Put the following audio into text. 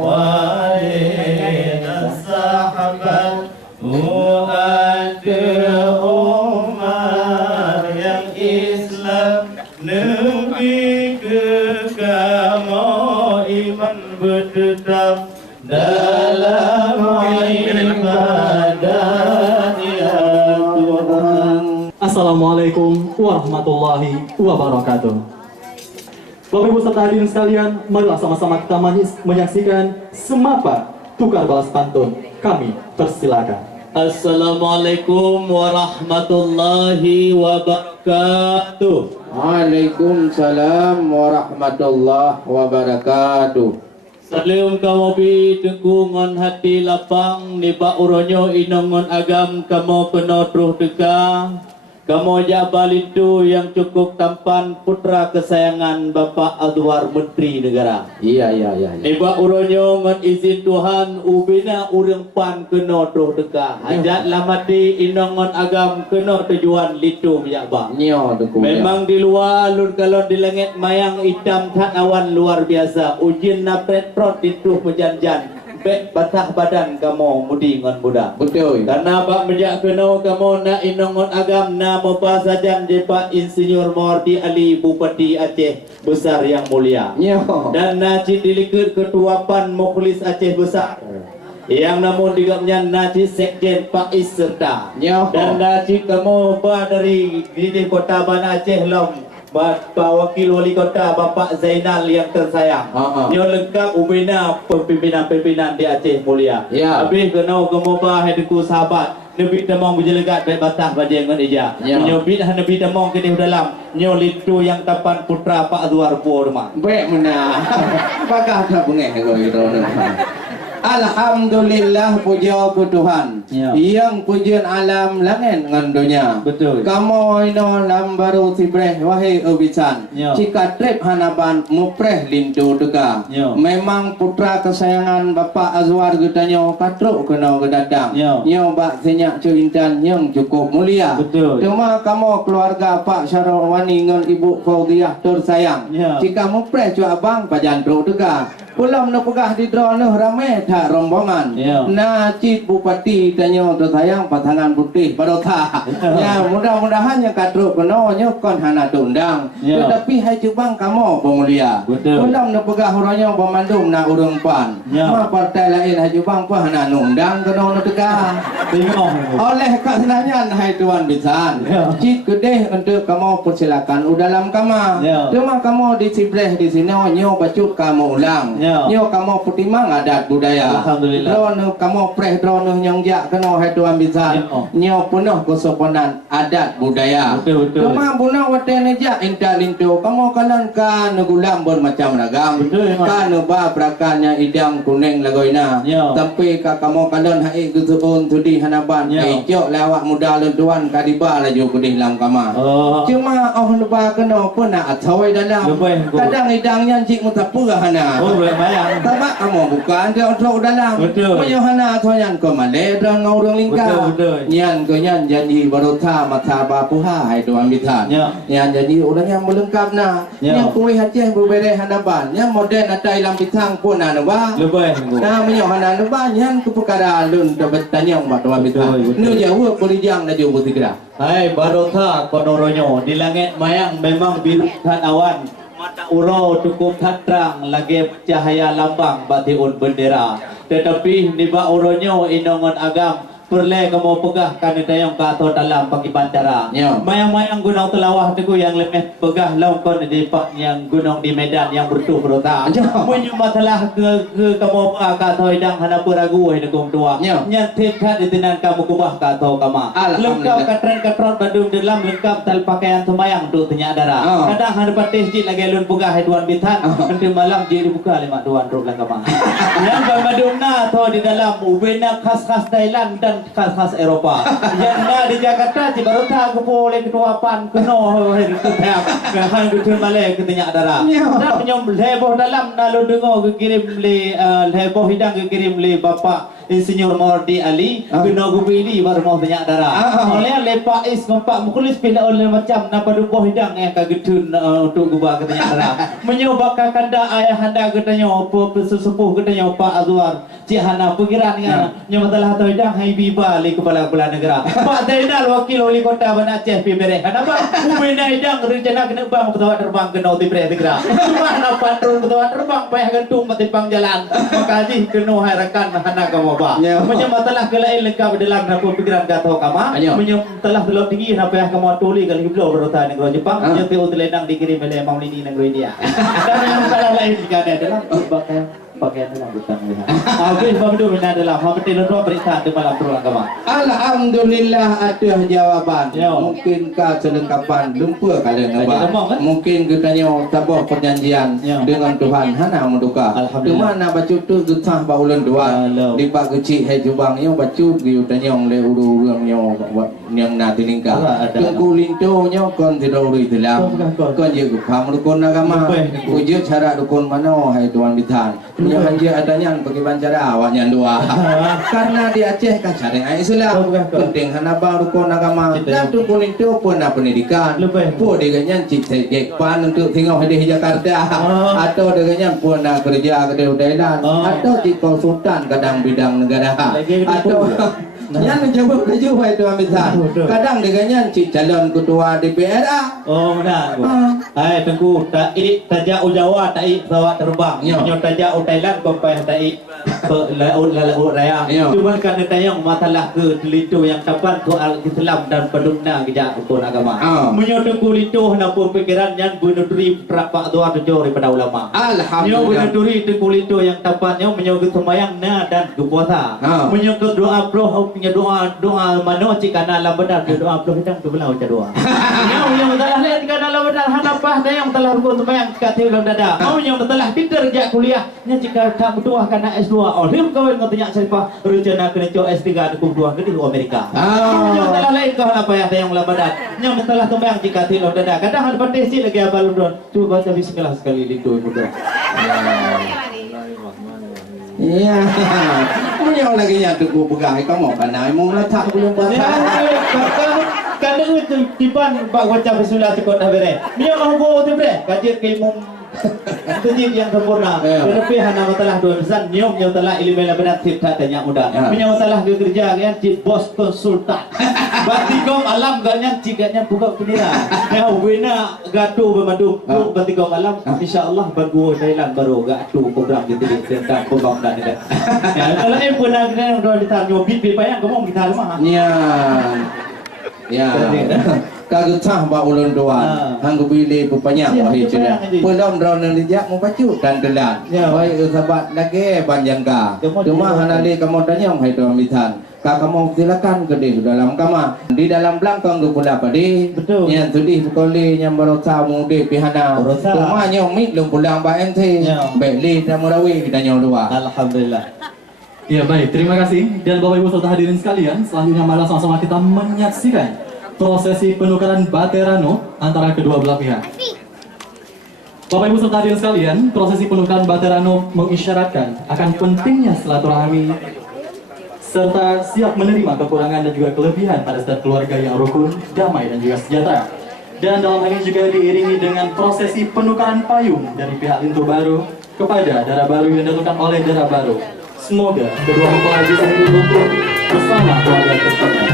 وإن sahabat ada umat yang Islam Nabi kekama iman bertetap dalam ibadat ya Tuhan. Assalamualaikum warahmatullahi wabarakatuh. Bapak Ibu serta hadirin sekalian, marilah sama-sama kita menyaksikan Semapa Tukar Balas Pantun. Kami persilakan. Assalamualaikum warahmatullahi wabarakatuh. Waalaikumsalam warahmatullahi wabarakatuh. Salam kamu bi tengkungan hati lapang ni pak uronyo inongon agam kamu kena terus deka. Kamu jabal itu yang cukup tampan putra kesayangan Bapak Adwar Menteri Negara. Iya. Ni pak uronyo ngon izin Tuhan ubina urang pan kena terus deka. Hajat lamati inongon agam kena tujuan litu ya bang. Nyo duku. Memang di luar lur kalau di langit mayang hitam tak awan luar biasa. Ujin napret prot itu menjanjan. Bek batah badan kamu mudi ngon budak. Betul. Karena bak menjak kena kamu nak inongon agam na membasajan je Pak Insinyur Mawardi Ali Bupati Aceh Besar yang mulia. Nyo. Dan Najib Dilikut Ketua PAN Mukhlis Aceh Besar. Yang namun digapnya Najib Sekjen Pak Is serta. Nyo. Dan Najib kamu dari Didi Kota Banda Aceh Long. Pak Wakil Wali Kota Bapak Zainal yang tersayang. Nyo lengkap ubina pimpinan-pimpinan di Aceh mulia. Ya. Habis kena gemobah hadiku sahabat. Nabi tamong berjelegat baik batah bajeng ngan ija. Ya. Nyo bid nabi tamong kedih dalam. Nyo litu yang tapan putra Pak Adwar po rumah. Bek mena. Apakah tak bengeh kau itu? Alhamdulillah puja ku Tuhan. Ya. Yang pujian alam langit dengan dunia. Betul. Kamu ino lam baru sibreh wahai ubisan. Ya. Jika trip hanaban mupreh lintu dega. Ya. Memang putra kesayangan Bapak Azwar getanyo katruk kena gedadang. Ya. Nyo bak senyak cu intan yang cukup mulia. Betul. Cuma kamu keluarga Pak Syarwani dengan Ibu Faudiah tersayang. Ya. Jika mupreh cu abang pajan truk dega. Pulang nak pegah di drone ramai tak rombongan. Ya. Najib Bupati tanya tersayang pasangan putih barota. Ya, mudah-mudahan yang katruk kenanya kon hana tundang. Ya. Tetapi hai cubang kamu pemulia. Betul. Pulang nak pegah orangnya pemandum nak urang pan. Ya. Ma partai lain hai cubang pun hana nundang kena nak tegah. Tengok. Oleh karenanya hai tuan bisan. Ya. Cik kedeh untuk kamu persilakan dalam kamar. Ya. Cuma kamu di sibreh di sini nyo bacut kamu ulang. Ya. Nyo kamu putimang adat budaya. Alhamdulillah. Drone kamu preh drone yang jak kena hai tuan bisan. Nyo penuh kesopanan adat budaya. Betul. Cuma punah wate neja intalinto kamu kalan kan gulam bermacam ragam. Betul, Mak. Kan ba prakannya idam kuning lagoina. Ya. Tapi ka kamu kalan hai gusun tudi hanaban. Ya. Ejok lawak muda lentuan kadiba laju kudih lam kamar. Oh. Cuma lupa kena pun nak atawai dalam. Lebih. Kadang idangnya cik mutapura hana. Oh, bayang. Tabak kamu bukan dia otro dalam. Betul. Punya hana atwayan ke male dan ngurung lingkar. Betul. Nyan ke nyan jadi barota mata bapuha hai tuan bitan. Ya. Nyan jadi orang yang melengkap na. Ya. Yang kuih Aceh berbeda hanaban. Yang modern ada ilang bitang pun ana ba. Lebih. Nah, menyo hana ba nyan ke perkara lun dapat tanyang mak tuan bitan. Betul. Nu jauh berijang na jauh bertiga. Hai barota konoronyo di langit mayang memang biru dan awan. Mata urau cukup terang lagi cahaya lambang batiun bendera. Tetapi niba uronyo inongon agam perle kamu pegah kan dayong kato dalam pagi bandara. Ya. Mayang-mayang gunung telawah tu yang lebih pegah laukon di pak yang gunung di Medan yang bertuh berota. Ya. Punya masalah ke kamu kato idang hana peragu hai negong tua. Ya. Nyantik kan ditinan kamu kubah kato kama. Lengkap katren Bandung dalam lengkap tal pakaian semayang tu tanya dara. Kadang hana patih jit lagi lun pegah hai tuan bitan. Nanti malam je dibuka lima tuan ruk langkama. Yang Bandungna tu di dalam ubena khas-khas Thailand dan khas-khas Eropah. Yang na di Jakarta di barota aku boleh ketua pan keno itu tiap kan betul malai ketanya darah. Nak penyom heboh dalam lalu dengar ke kirim le heboh hidang ke kirim le Bapak Insinyur Mordi Ali kena gubili baru mau tanya darah. Oleh lepak is mempak mukulis pila oleh macam napa dubuh hidang yang kagedun untuk gubah katanya darah. Menyobak kanda ayah anda katanya apa sesepuh katanya Pak Azwar. Cik Hana pikiran ngana nyamatalah atau hidang hai biba li kepala kepala negara. Pak Zainal wakil wali kota Banda Aceh Pimere. Kenapa? Ubina hidang rencana kena bang pesawat terbang ke Nauti Negara. Cuma nak patrol pesawat terbang payah gantung matipang jalan. Makasih kena hai rekan hana kamu ba. Menyamatalah kelain lengkap dalam napa pikiran kata kama. Menyamatalah belum tinggi napa yang kamu tuli kali hiblo berota negara Jepang. Jadi utelenang dikirim oleh Maulini negara India. Dan yang salah lain jika ada dalam pakaian dalam bukan lihat. Habis pemdu mina dalam hampir dua berita di malam tulang kama. Alhamdulillah ada jawaban. Mungkin kah selengkapan lupa kalian apa? Mungkin katanya tabah perjanjian dengan Tuhan hana menduka. Cuma nak baca tu getah baulan dua. Di bak kecil hai jubang yang baca di utanya oleh uru yang nanti lingkar. Tunggu linto nya kon tidak uri dalam. Kon je paham dukun agama. Uji cara dukun mana hai Tuhan bitan. Yang hanya adanya bagi bancara awaknya dua. Karena di Aceh kan syariat Islam. Penting hana bang rukun agama. Dan dukun itu pun pendidikan. Pun dengan cik cek pan untuk tinggal di Jakarta. Atau dengan pun kerja ke Thailand. Atau cik konsultan kadang bidang negara. Atau yang menjawab kerja itu amisan. Kadang dengan cik calon ketua DPR. Oh benar. Hai tengku tak ini tajak Jawa tak pesawat terbang. Nyo tajak Thailand kompai tak laut raya. Cuma kan tayang masalah ke telito yang tapan soal Islam dan pedumna kejak ukun agama. Menyo tengku lito na pun pikiran yang bunuduri prapak doa tujuh daripada ulama. Alhamdulillah. Nyo bunuduri tengku lito yang tapannya menyo ke sembahyang na dan ke puasa. Menyo ke doa pro punya doa mano jika alam benar doa pro hidang tu belau doa. Yang telah lihat kan alam benar hanapah dan yang telah rukun sembahyang kata ulang dada. Yang telah pintar jak kuliah nya jika tak berdoa karena S2 olim kau ngatanya siapa rencana kena co S3 dukung dua ke di Amerika. Yang telah lain kau apa yang ulang badan. Yang telah sembahyang jika ulang dada. Kadang ada patesi lagi abal don. Cuba baca bismillah sekali lintu itu. Iya. Punya lagi yang tuku pegang kamu panai mau letak belum pasal. Kadang itu tipan bak baca bismillah cukup dah bere. Dia mau bawa tu bere. Kajian ke imam Tejib yang sempurna. Tetapi hana masalah dua pesan nyom yang telah ilmu benar tidak tanya mudah. Punya masalah kerja kan cik bos konsultan. Batikom alam ganyan cikanya buka pendira. Ya wena gato bermadu batikom alam insyaallah baru Thailand baru gato program gitu tentang pembangunan ini. Ya kalau pun nak dua ditanya bit payang kamu kita mah. Ya. Ya. Kagutah ba ulun doan hanggu bili pupanya wahi cina pelom drone lijak mupacu dan delan wai sahabat lagi banjangka cuma hanali kamu tanya hai doan mitan kamu silakan ke dalam kamar di dalam belakang ke pula padi yang tudih pukuli yang berosa mudi pihana cuma nyong mit lum pulang ba ente beli dan murawi kita nyong dua. Alhamdulillah. Ya baik, terima kasih. Dan Bapak Ibu serta hadirin sekalian, selanjutnya malah sama-sama kita menyaksikan prosesi penukaran baterano antara kedua belah pihak. Bapak Ibu serta hadirin sekalian, prosesi penukaran baterano mengisyaratkan akan pentingnya silaturahmi serta siap menerima kekurangan dan juga kelebihan pada setiap keluarga yang rukun, damai dan juga sejahtera. Dan dalam hal ini juga diiringi dengan prosesi penukaran payung dari pihak Lintu Baru kepada Dara Baru yang dilakukan oleh Dara Baru. Semoga kedua mempelai bisa hidup rukun bersama keluarga tercinta.